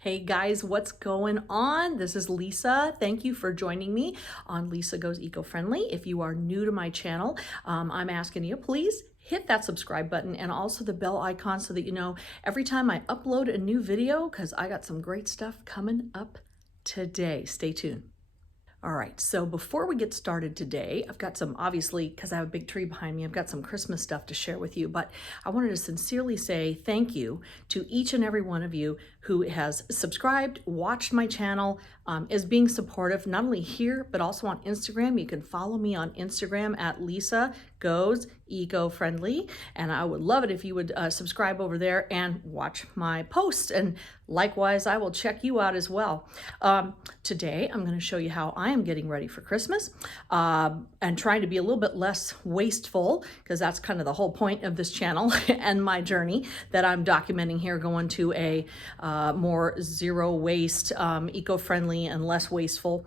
Hey guys, what's going on? This is Lisa. Thank you for joining me on Lisa Goes Eco-Friendly. If you are new to my channel, I'm asking you, please hit that subscribe button and also the bell icon so that you know every time I upload a new video, because I got some great stuff coming up today. Stay tuned. All right, so before we get started today, I've got some, obviously, because I have a big tree behind me, I've got some Christmas stuff to share with you, but I wanted to sincerely say thank you to each and every one of you who has subscribed, watched my channel, is being supportive, not only here, but also on Instagram. You can follow me on Instagram at Lisa Goes Eco-Friendly, and I would love it if you would subscribe over there and watch my posts, and likewise, I will check you out as well. Today, I'm going to show you how I am getting ready for Christmas and trying to be a little bit less wasteful, because that's kind of the whole point of this channel and my journey that I'm documenting here, going to a more zero waste, eco-friendly and less wasteful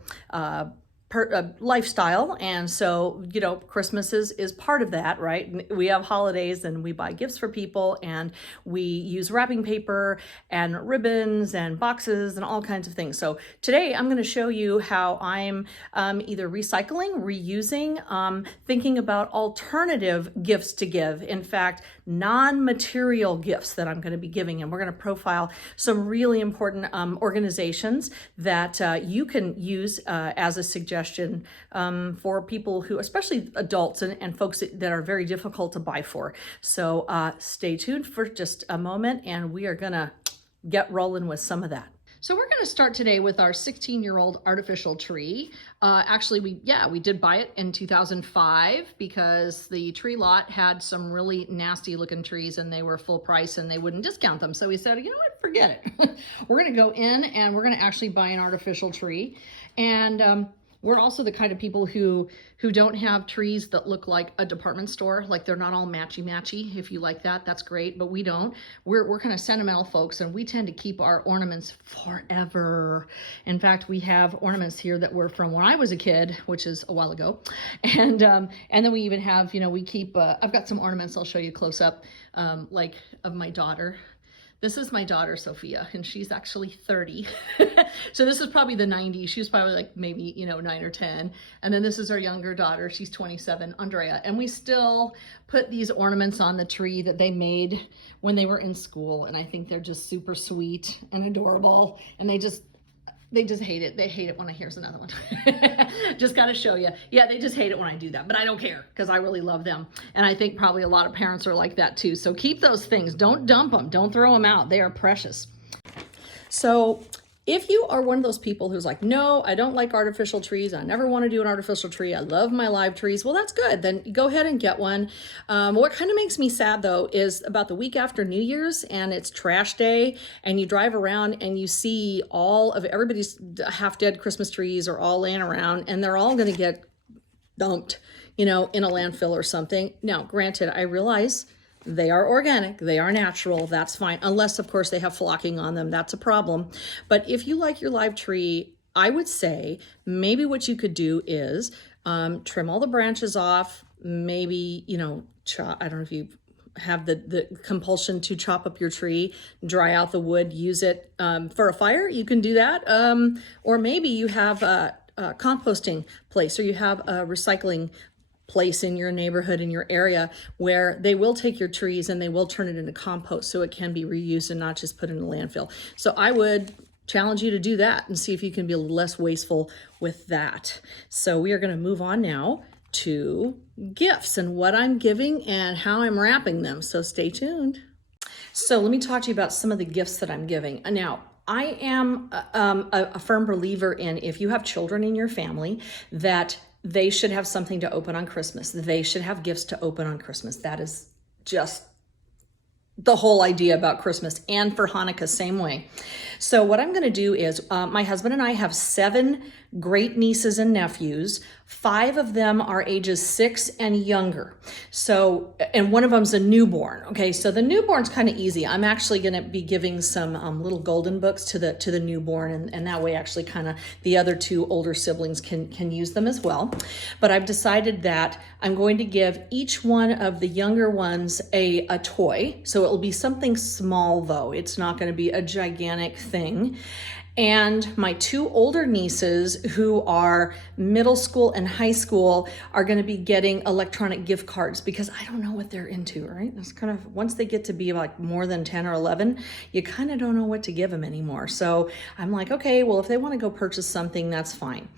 lifestyle. And so, you know, Christmas is part of that, right? We have holidays and we buy gifts for people and we use wrapping paper and ribbons and boxes and all kinds of things. So today I'm going to show you how I'm either recycling, reusing, thinking about alternative gifts to give. In fact, non-material gifts that I'm going to be giving. And we're going to profile some really important organizations that you can use as a suggestion for people who, especially adults and folks that are very difficult to buy for. So stay tuned for just a moment and we are gonna get rolling with some of that. So we're going to start today with our 16-year-old artificial tree. Actually, we did buy it in 2005 because the tree lot had some really nasty looking trees and they were full price and they wouldn't discount them. So we said, you know what, forget it. We're going to go in and we're going to actually buy an artificial tree. And we're also the kind of people who don't have trees that look like a department store, like they're not all matchy-matchy. If you like that, that's great, but we don't. We're kind of sentimental folks, and we tend to keep our ornaments forever. In fact, we have ornaments here that were from when I was a kid, which is a while ago. And then we even have, we keep, I've got some ornaments I'll show you close up, like of my daughter. This is my daughter, Sophia, and she's actually 30. So this is probably the 90s. She was probably like maybe, 9 or 10. And then this is our younger daughter. She's 27, Andrea. And we still put these ornaments on the tree that they made when they were in school. And I think they're just super sweet and adorable. And they just hate it. They hate it when here's another one. Just got to show you. Yeah, they just hate it when I do that, but I don't care because I really love them. And I think probably a lot of parents are like that too. So keep those things. Don't dump them. Don't throw them out. They are precious. So if you are one of those people who's like, no, I don't like artificial trees. I never want to do an artificial tree. I love my live trees. Well, that's good. Then go ahead and get one. What kind of makes me sad though is about the week after New Year's and it's trash day and you drive around and you see all of everybody's half dead Christmas trees are all laying around and they're all going to get dumped, in a landfill or something. Now, granted, I realize they are organic, they are natural, that's fine. Unless, of course, they have flocking on them, that's a problem. But if you like your live tree, I would say maybe what you could do is trim all the branches off, maybe, chop, I don't know if you have the compulsion to chop up your tree, dry out the wood, use it for a fire, you can do that. Or maybe you have a composting place or you have a recycling place in your neighborhood, in your area, where they will take your trees and they will turn it into compost so it can be reused and not just put in a landfill. So I would challenge you to do that and see if you can be a little less wasteful with that. So we are going to move on now to gifts and what I'm giving and how I'm wrapping them. So stay tuned. So let me talk to you about some of the gifts that I'm giving. Now, I am a firm believer in if you have children in your family that they should have something to open on Christmas. They should have gifts to open on Christmas. That is just the whole idea about Christmas, and for Hanukkah, same way. So what I'm going to do is my husband and I have 7 great nieces and nephews, 5 of them are ages 6 and younger. So, and one of them's a newborn. Okay, so the newborn's kind of easy. I'm actually going to be giving some little golden books to the newborn, and that way actually kind of the other 2 older siblings can use them as well. But I've decided that I'm going to give each one of the younger ones a toy. So it'll be something small though. It's not going to be a gigantic thing. And my 2 older nieces, who are middle school and high school, are going to be getting electronic gift cards, because I don't know what they're into, right? It's kind of, once they get to be like more than 10 or 11, you kind of don't know what to give them anymore. So I'm like, okay, well, if they want to go purchase something, that's fine.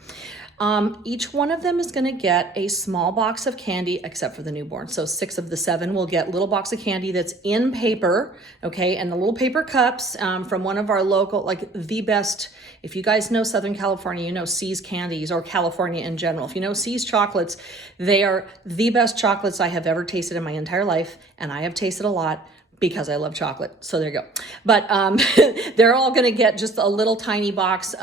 Each one of them is going to get a small box of candy, except for the newborn. So 6 of the 7 will get a little box of candy that's in paper, okay, and the little paper cups from one of our local, like the best, if you guys know Southern California, you know C's Candies, or California in general. If you know C's Chocolates, they are the best chocolates I have ever tasted in my entire life, and I have tasted a lot because I love chocolate. So there you go. But they're all going to get just a little tiny box,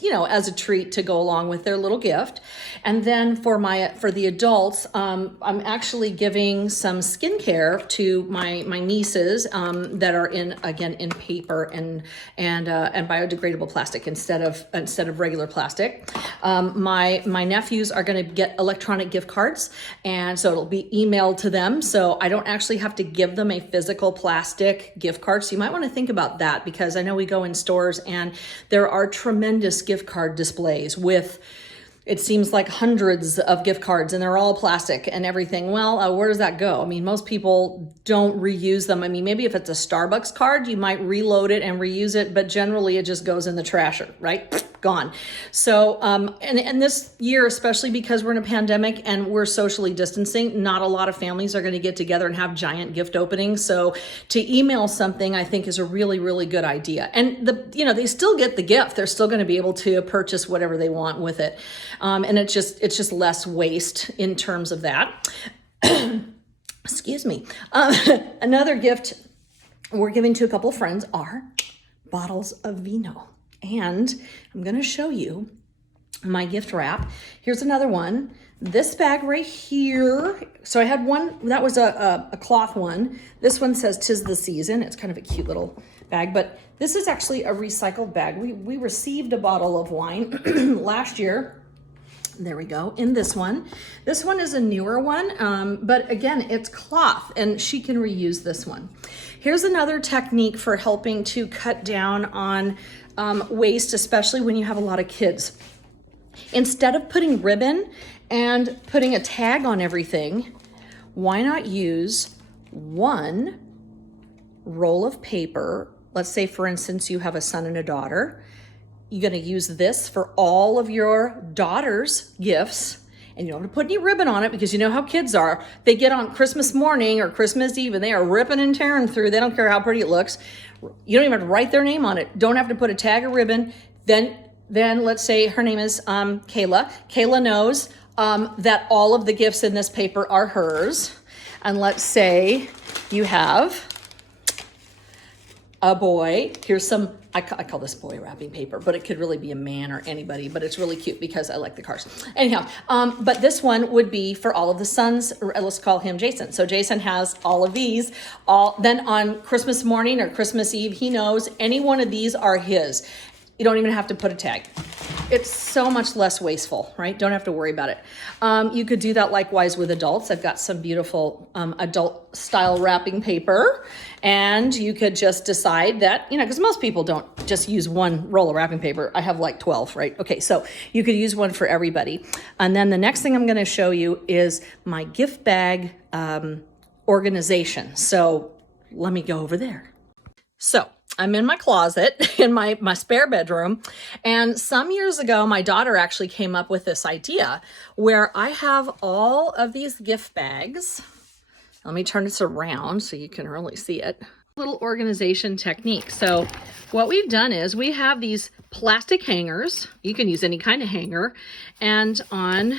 you know, as a treat to go along with their little gift. And then for the adults, I'm actually giving some skincare to my nieces that are in paper and biodegradable plastic instead of regular plastic. My nephews are going to get electronic gift cards, and so it'll be emailed to them. So I don't actually have to give them a physical plastic gift card. So you might want to think about that, because I know we go in stores and there are tremendous gift card displays with, it seems like hundreds of gift cards, and they're all plastic and everything. Well, where does that go? I mean, most people don't reuse them. I mean, maybe if it's a Starbucks card, you might reload it and reuse it, but generally it just goes in the trasher, right? Gone. So, and this year, especially because we're in a pandemic and we're socially distancing, not a lot of families are going to get together and have giant gift openings. So to email something, I think, is a really, really good idea. And they still get the gift. They're still going to be able to purchase whatever they want with it. And it's just less waste in terms of that. Excuse me. Another gift we're giving to a couple of friends are bottles of vino. And I'm going to show you my gift wrap. Here's another one. This bag right here. So I had one, that was a cloth one. This one says "'Tis the Season." It's kind of a cute little bag, but this is actually a recycled bag. We received a bottle of wine last year. There we go, in this one. This one is a newer one, but again, it's cloth, and she can reuse this one. Here's another technique for helping to cut down on waste, especially when you have a lot of kids. Instead of putting ribbon and putting a tag on everything, why not use one roll of paper? Let's say, for instance, you have a son and a daughter. You're going to use this for all of your daughter's gifts, and you don't have to put any ribbon on it, because you know how kids are. They get on Christmas morning or Christmas Eve and they are ripping and tearing through. They don't care how pretty it looks. You don't even have to write their name on it. Don't have to put a tag or ribbon. Then let's say her name is Kayla. Kayla knows that all of the gifts in this paper are hers. And let's say you have a boy. Here's some, I call this boy wrapping paper, but it could really be a man or anybody, but it's really cute because I like the cars. Anyhow, but this one would be for all of the sons, or let's call him Jason. So Jason has all of these. Then on Christmas morning or Christmas Eve, he knows any one of these are his. You don't even have to put a tag. It's so much less wasteful, right? Don't have to worry about it. You could do that likewise with adults. I've got some beautiful adult style wrapping paper, and you could just decide that, because most people don't just use one roll of wrapping paper. I have like 12, right? Okay, so you could use one for everybody. And then the next thing I'm gonna show you is my gift bag organization. So let me go over there. So I'm in my closet in my spare bedroom. And some years ago, my daughter actually came up with this idea where I have all of these gift bags. Let me turn this around so you can really see it. Little organization technique. So what we've done is we have these plastic hangers. You can use any kind of hanger. And on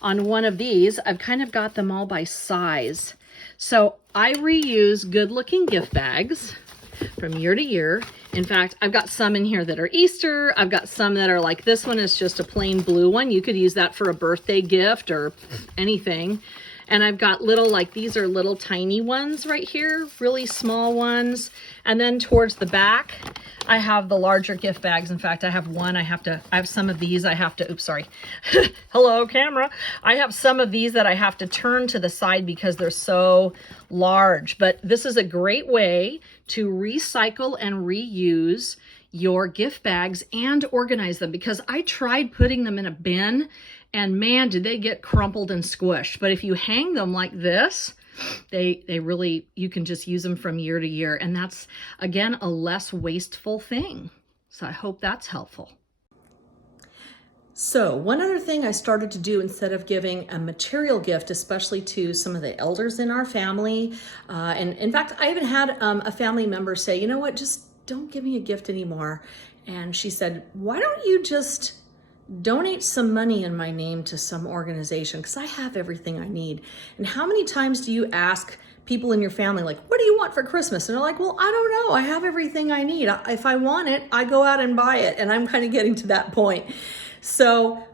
one of these, I've kind of got them all by size. So I reuse good looking gift bags from year to year, In fact, I've got some in here that are Easter. I've got some that are like, this one is just a plain blue one. You could use that for a birthday gift or anything. And I've got little, like these are little tiny ones right here, really small ones. And then towards the back, I have the larger gift bags. In fact, I have one, I have some of these I have to, oops, sorry. Hello, camera. I have some of these that I have to turn to the side because they're so large. But this is a great way to recycle and reuse your gift bags and organize them, because I tried putting them in a bin and man, did they get crumpled and squished. But if you hang them like this, they really, you can just use them from year to year. And that's, again, a less wasteful thing. So I hope that's helpful. So one other thing I started to do instead of giving a material gift, especially to some of the elders in our family, and in fact, I even had a family member say, you know what, just don't give me a gift anymore. And she said, why don't you just donate some money in my name to some organization, because I have everything I need. And how many times do you ask people in your family, like, what do you want for Christmas? And they're like, well, I don't know. I have everything I need. If I want it, I go out and buy it. And I'm kind of getting to that point. So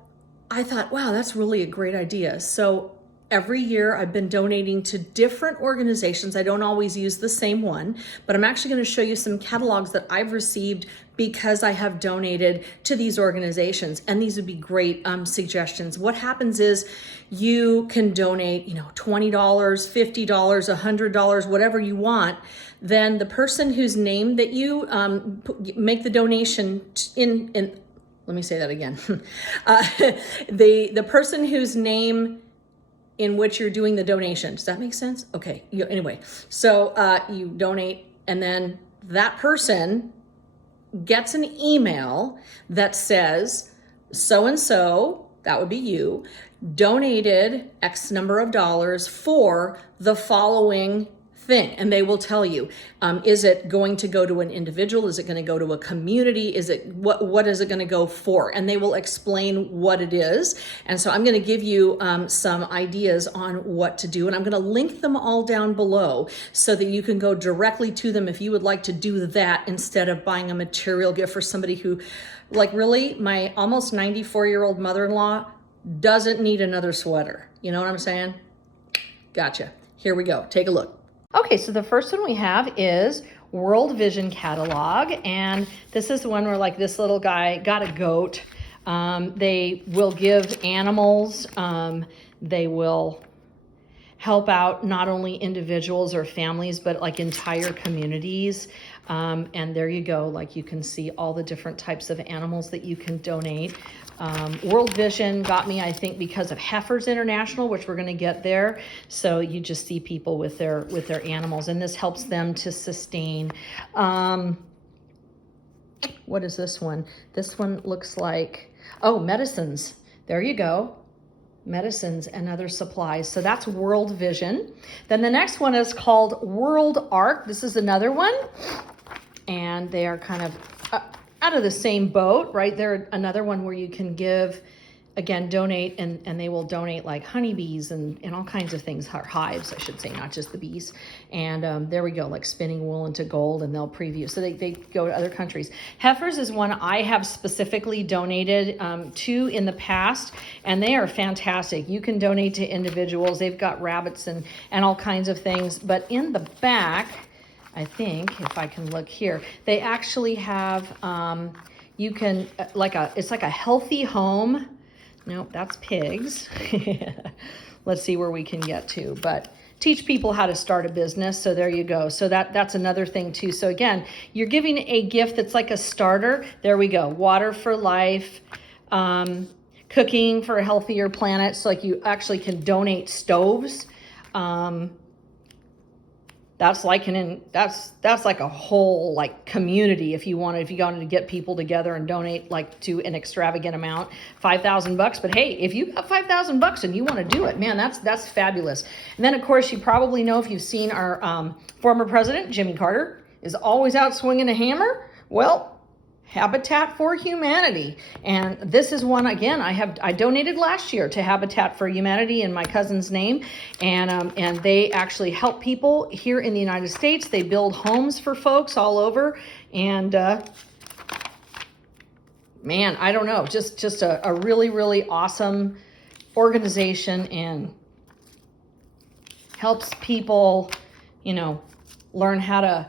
I thought, wow, that's really a great idea. So every year I've been donating to different organizations. I don't always use the same one, but I'm actually going to show you some catalogs that I've received because I have donated to these organizations. And these would be great suggestions. What happens is you can donate, you know, $20, $50, $100, whatever you want. Then the person whose name that you make the donation in, let me say that again. The person whose name in which you're doing the donation. Does that make sense? Okay, anyway, so you donate, and then that person gets an email that says, so-and-so, that would be you, donated X number of dollars for the following thing. And they will tell you, is it going to go to an individual? Is it going to go to a community? Is it, what is it going to go for? And they will explain what it is. And so I'm going to give you some ideas on what to do. And I'm going to link them all down below so that you can go directly to them if you would like to do that instead of buying a material gift for somebody who, like, really, my almost 94-year-old mother-in-law doesn't need another sweater. You know what I'm saying? Gotcha. Here we go. Take a look. Okay, so the first one we have is World Vision Catalog, and this is the one where, like, this little guy got a goat. They will give animals. They will help out not only individuals or families, but like entire communities. And there you go, like you can see all the different types of animals that you can donate. World Vision got me, I think, because of Heifers International, which we're going to get there. So you just see people with their animals, and this helps them to sustain. What is this one? This one looks like, oh, medicines. There you go. Medicines and other supplies. So that's World Vision. Then the next one is called World Arc. This is another one. And they are kind of out of the same boat, right? They're another one where you can give, again, donate, and they will donate like honeybees and all kinds of things, or hives, I should say, not just the bees. And there we go, like spinning wool into gold, and they'll preview. So they go to other countries. Heifers is one I have specifically donated to in the past, and they are fantastic. You can donate to individuals. They've got rabbits and all kinds of things. But in the back, I think, if I can look here, they actually have, you can, it's like a healthy home. Nope, that's pigs. Let's see where we can get to, but teach people how to start a business. So there you go. So that's another thing too. So again, you're giving a gift that's like a starter. There we go. Water for life, cooking for a healthier planet. So like you actually can donate stoves. That's like that's like a whole like community if you wanted to get people together and donate like to an extravagant amount, $5,000. But hey, if you got $5,000 and you want to do it, man, that's fabulous. And then of course you probably know, if you've seen our former president Jimmy Carter is always out swinging a hammer. Well, Habitat for Humanity. And this is one, again, I donated last year to Habitat for Humanity in my cousin's name. And they actually help people here in the United States. They build homes for folks all over. And man, I don't know, just a really, really awesome organization, and helps people, you know, learn how to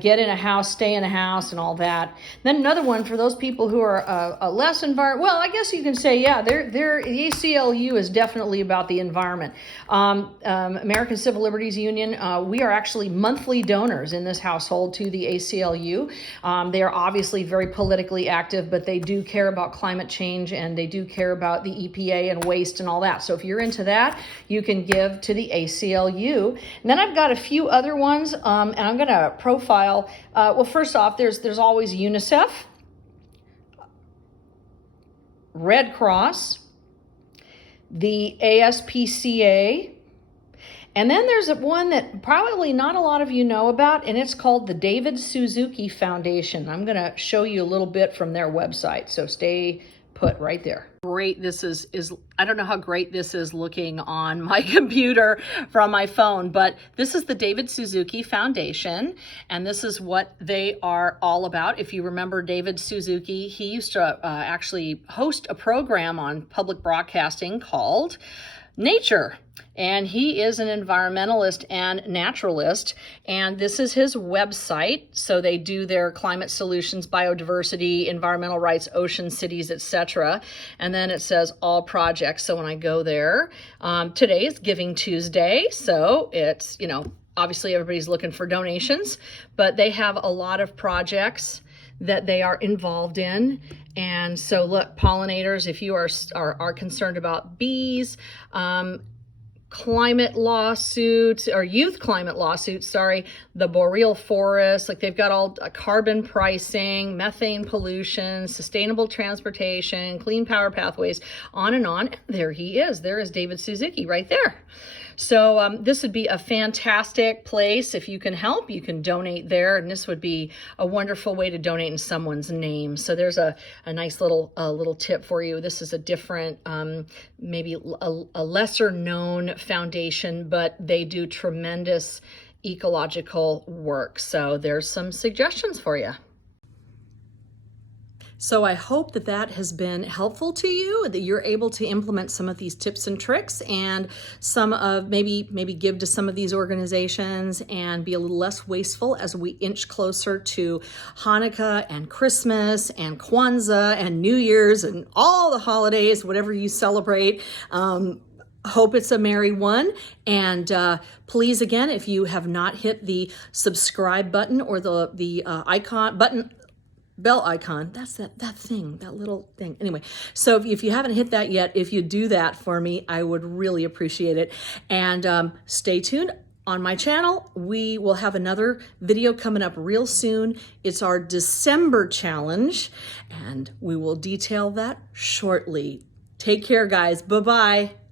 get in a house, stay in a house, and all that. Then another one for those people who are less well, I guess you can say, yeah, the ACLU is definitely about the environment. American Civil Liberties Union, we are actually monthly donors in this household to the ACLU. They are obviously very politically active, but they do care about climate change, and they do care about the EPA and waste and all that. So if you're into that, you can give to the ACLU. And then I've got a few other ones, and I'm going to profile. Well, first off, there's always UNICEF, Red Cross, the ASPCA, and then there's one that probably not a lot of you know about, and it's called the David Suzuki Foundation. I'm going to show you a little bit from their website, so stay put right there. Great, this is I don't know how great this is looking on my computer from my phone, but this is the David Suzuki Foundation, and this is what they are all about. If you remember David Suzuki, he used to actually host a program on public broadcasting called Nature, and he is an environmentalist and naturalist, and this is his website. So they do their climate solutions, biodiversity, environmental rights, ocean, cities, etc. And then it says all projects. So when I go there, today is Giving Tuesday, so it's, you know, obviously everybody's looking for donations, but they have a lot of projects that they are involved in. And so look, pollinators, if you are concerned about bees, climate lawsuits, or youth climate lawsuits, the boreal forests, like they've got all carbon pricing, methane pollution, sustainable transportation, clean power pathways, on and on. There he is. There is David Suzuki right there. So this would be a fantastic place. If you can help, you can donate there, and this would be a wonderful way to donate in someone's name. So there's a nice little tip for you. This is a different, maybe a lesser known foundation, but they do tremendous ecological work. So there's some suggestions for you. So I hope that that has been helpful to you, that you're able to implement some of these tips and tricks, and some of maybe give to some of these organizations and be a little less wasteful as we inch closer to Hanukkah and Christmas and Kwanzaa and New Year's and all the holidays, whatever you celebrate. Hope it's a merry one. And please, again, if you have not hit the subscribe button or the icon button, bell icon, that's that thing, that little thing. Anyway, so if you haven't hit that yet, if you do that for me, I would really appreciate it. And stay tuned on my channel. We will have another video coming up real soon. It's our December challenge, and we will detail that shortly. Take care, guys. Bye-bye.